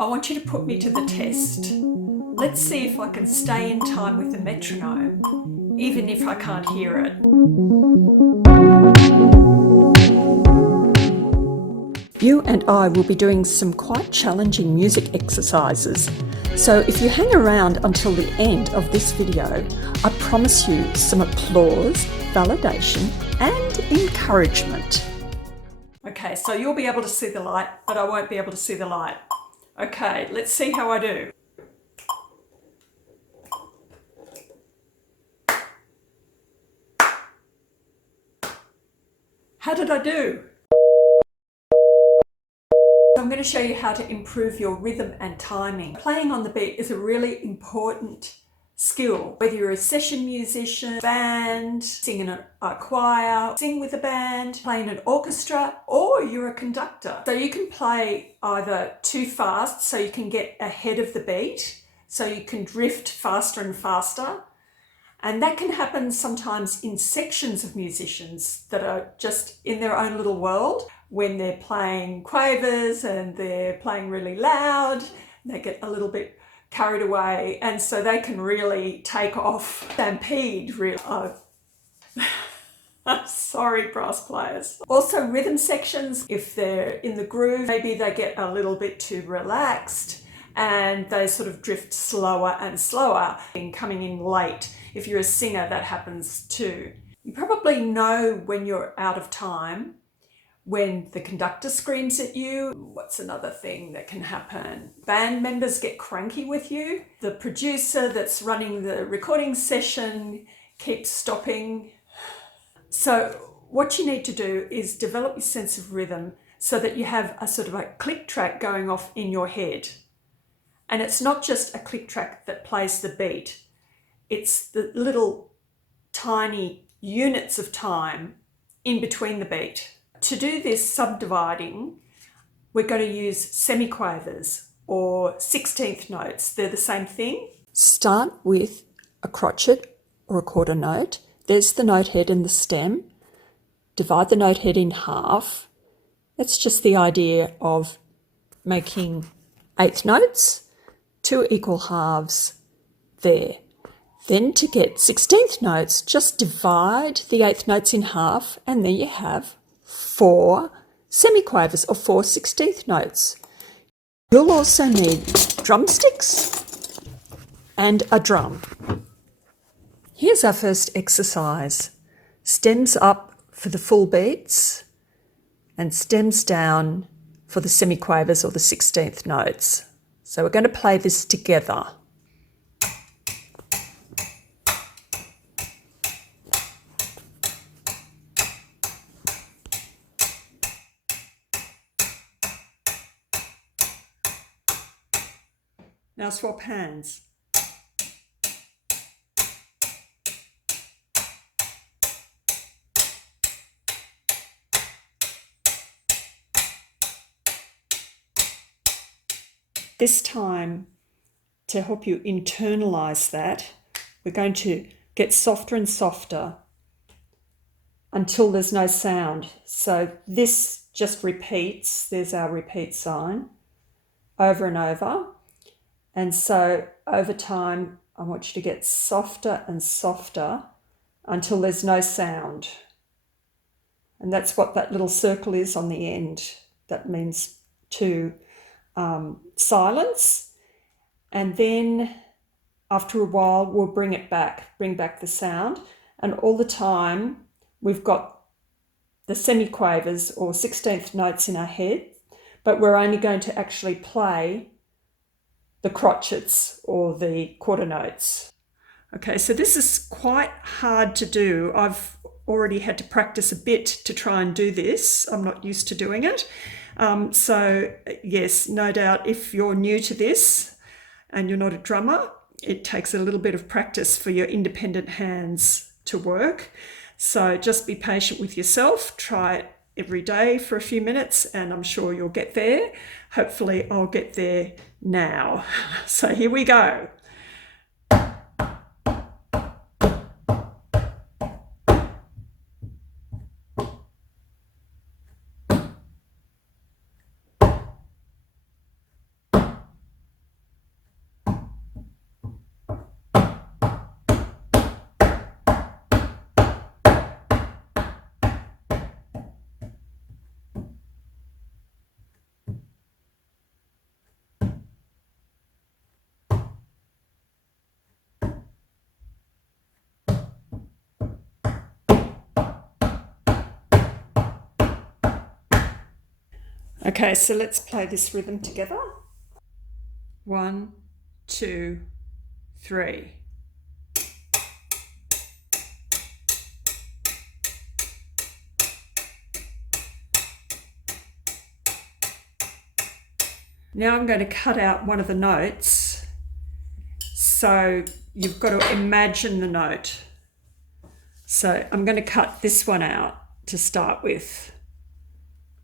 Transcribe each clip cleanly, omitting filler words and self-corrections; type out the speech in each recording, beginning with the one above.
I want you to put me to the test. Let's see if I can stay in time with the metronome, even if I can't hear it. You and I will be doing some quite challenging music exercises. So if you hang around until the end of this video, I promise you some applause, validation, and encouragement. Okay, so you'll be able to see the light, but I won't be able to see the light. Okay, let's see how I do. How did I do? I'm going to show you how to improve your rhythm and timing. Playing on the beat is a really important skill. Whether you're a session musician, band, sing in a choir, sing with a band, play in an orchestra, or you're a conductor. So you can play either too fast so you can get ahead of the beat, so you can drift faster and faster. And that can happen sometimes in sections of musicians that are just in their own little world when they're playing quavers and they're playing really loud. They get a little bit carried away, and so they can really take off, stampede really. Sorry, brass players. Also rhythm sections, if they're in the groove, maybe they get a little bit too relaxed and they sort of drift slower and slower, and coming in late. If you're a singer, that happens too. You probably know when you're out of time, when the conductor screams at you. What's another thing that can happen? Band members get cranky with you. The producer that's running the recording session keeps stopping. So what you need to do is develop your sense of rhythm so that you have a sort of a click track going off in your head. And it's not just a click track that plays the beat. It's the little tiny units of time in between the beat. To do this subdividing, we're going to use semiquavers or 16th notes. They're the same thing. Start with a crotchet or a quarter note. There's the note head and the stem. Divide the note head in half. That's just the idea of making eighth notes, 2 equal halves there. Then to get 16th notes, just divide the eighth notes in half, and there you have 4 semiquavers or 4 16th notes. You'll also need drumsticks and a drum. Here's our first exercise. Stems up for the full beats and stems down for the semiquavers or the 16th notes. So we're going to play this together. Now swap hands. This time, to help you internalize that, we're going to get softer and softer until there's no sound. So this just repeats. There's our repeat sign over and over. And so over time, I want you to get softer and softer until there's no sound. And that's what that little circle is on the end. That means to silence. And then after a while, we'll bring back the sound. And all the time, we've got the semiquavers or 16th notes in our head, but we're only going to actually play the crotchets or the quarter notes. Okay, so this is quite hard to do. I've already had to practice a bit to try and do this. I'm not used to doing it. So yes, no doubt if you're new to this and you're not a drummer, it takes a little bit of practice for your independent hands to work. So just be patient with yourself. Try it every day for a few minutes and I'm sure you'll get there. Hopefully I'll get there now. So here we go. Okay, so let's play this rhythm together. 1, 2, 3. Now I'm going to cut out one of the notes, so you've got to imagine the note. So I'm going to cut this one out to start with.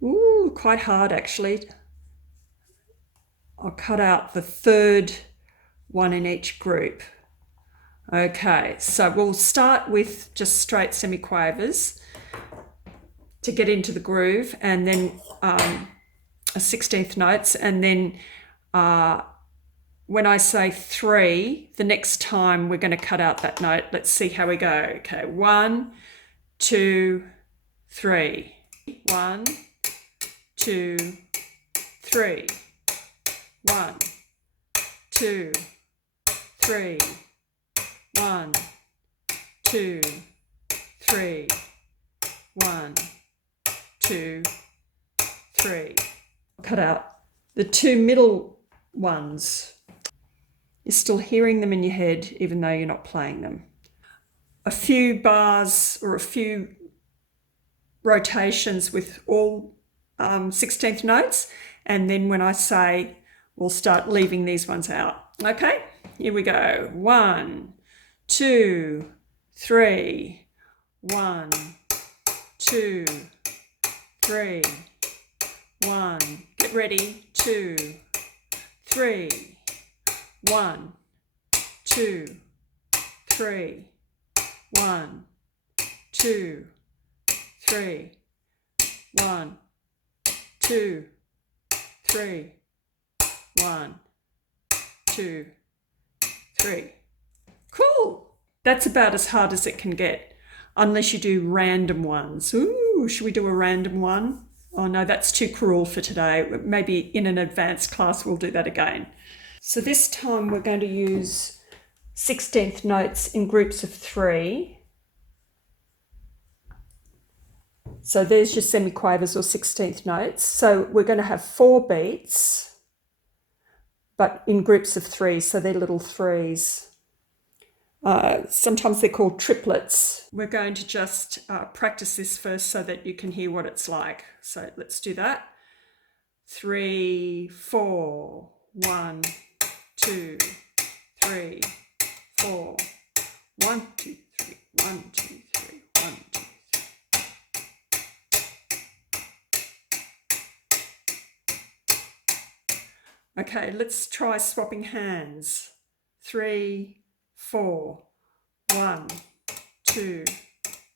Ooh, quite hard actually. I'll cut out the third one in each group. Okay, so we'll start with just straight semiquavers to get into the groove, and then a 16th notes, and then when I say 3, the next time we're going to cut out that note. Let's see how we go. Okay, 1, 2, 3. 1, 2, 3. 1, 2, 3. 1, 2, 3. 1, 2, 3. Cut out the 2 middle ones. You're still hearing them in your head even though you're not playing them. A few bars or a few rotations with all 16th notes, and then when I say, we'll start leaving these ones out. Okay, here we go. 1, 2, 3. 1, 2, 3. 1. Get ready. 2, 3. 1, 2, 3. 1, 2, 3. 1, 2, 3. 1, 2, 3. Cool. That's about as hard as it can get, unless you do random ones. Ooh, should we do a random one? Oh no, that's too cruel for today. Maybe in an advanced class we'll do that again. So this time we're going to use 16th notes in groups of 3. So there's your semiquavers or 16th notes. So we're going to have 4 beats, but in groups of 3, so they're little 3s. Sometimes they're called triplets. We're going to just practice this first so that you can hear what it's like. So let's do that. 3, 4. 1, 2, 3, 4. 1, 2, 3. 1, 2, 3. 1, 2, 3. Okay, let's try swapping hands. 3, 4. 1, 2,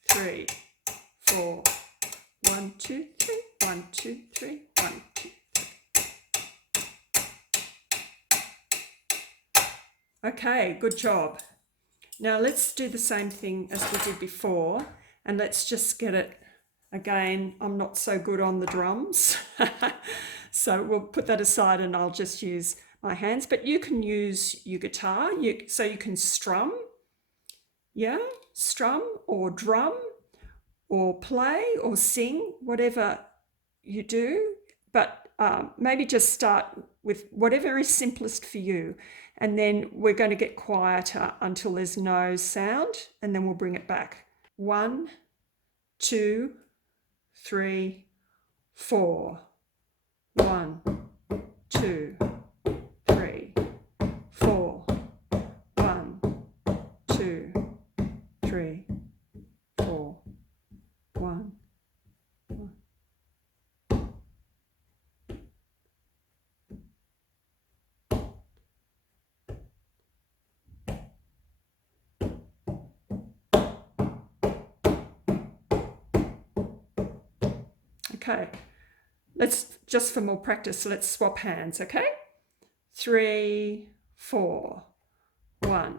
3, 4. 1, 2, 3. 1, 2, 3. 1, 2, 3. Okay, good job. Now let's do the same thing as we did before, and let's just get it again. I'm not so good on the drums, so we'll put that aside and I'll just use my hands, but you can use your guitar, so you can strum, yeah, strum or drum or play or sing, whatever you do, but maybe just start with whatever is simplest for you. And then we're going to get quieter until there's no sound, and then we'll bring it back. 1, 2, 3, 4. 1, 2, 3, 4. 1, 2, 3, 4. 1. Okay, let's, just for more practice, let's swap hands, okay? 3, 4. 1.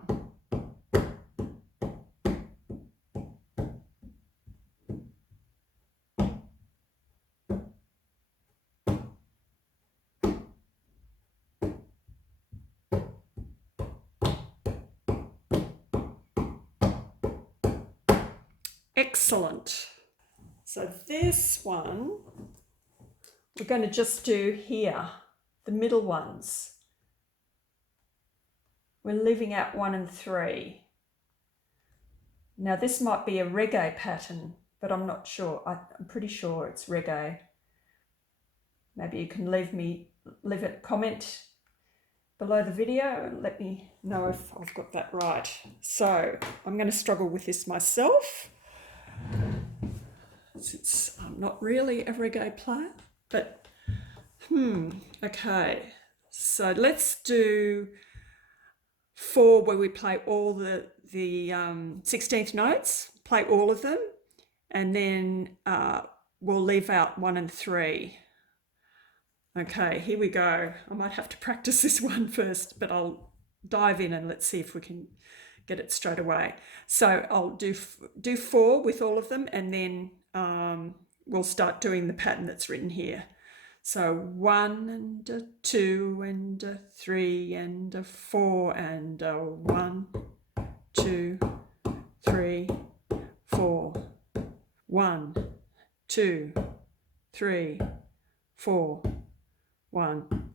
Excellent. So this one we're going to just do here, the middle ones. We're leaving out 1 and 3. Now this might be a reggae pattern, but I'm not sure. I'm pretty sure it's reggae. Maybe you can leave a comment below the video and let me know if I've got that right. So I'm going to struggle with this myself, since I'm not really a reggae player, but okay. So let's do 4 where we play all the 16th notes, play all of them, and then we'll leave out 1 and 3. Okay, here we go. I might have to practice this one first, but I'll dive in and let's see if we can get it straight away. So I'll do 4 with all of them, and then we'll start doing the pattern that's written here. So 1 and a 2 and a 3 and a 4 and a 1, 2, 3, 4. 1, 2, 3, 4. 1.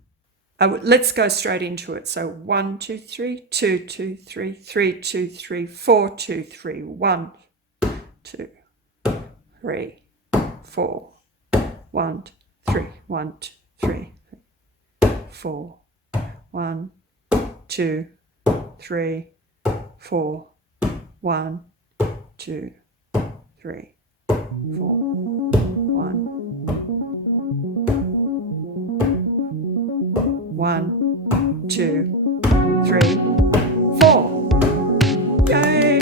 Let's go straight into it. So 1, 2, 3, 2, 2, 3, 3, 2, 3, 4, 2, 3, 1, 2, 3, 4, 1, 3, 1, 2, 3, 4, 1, 2, 3, 4, 1, 2, 3, 4, 1, 2, 3, 4. Yay!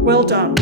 Well done.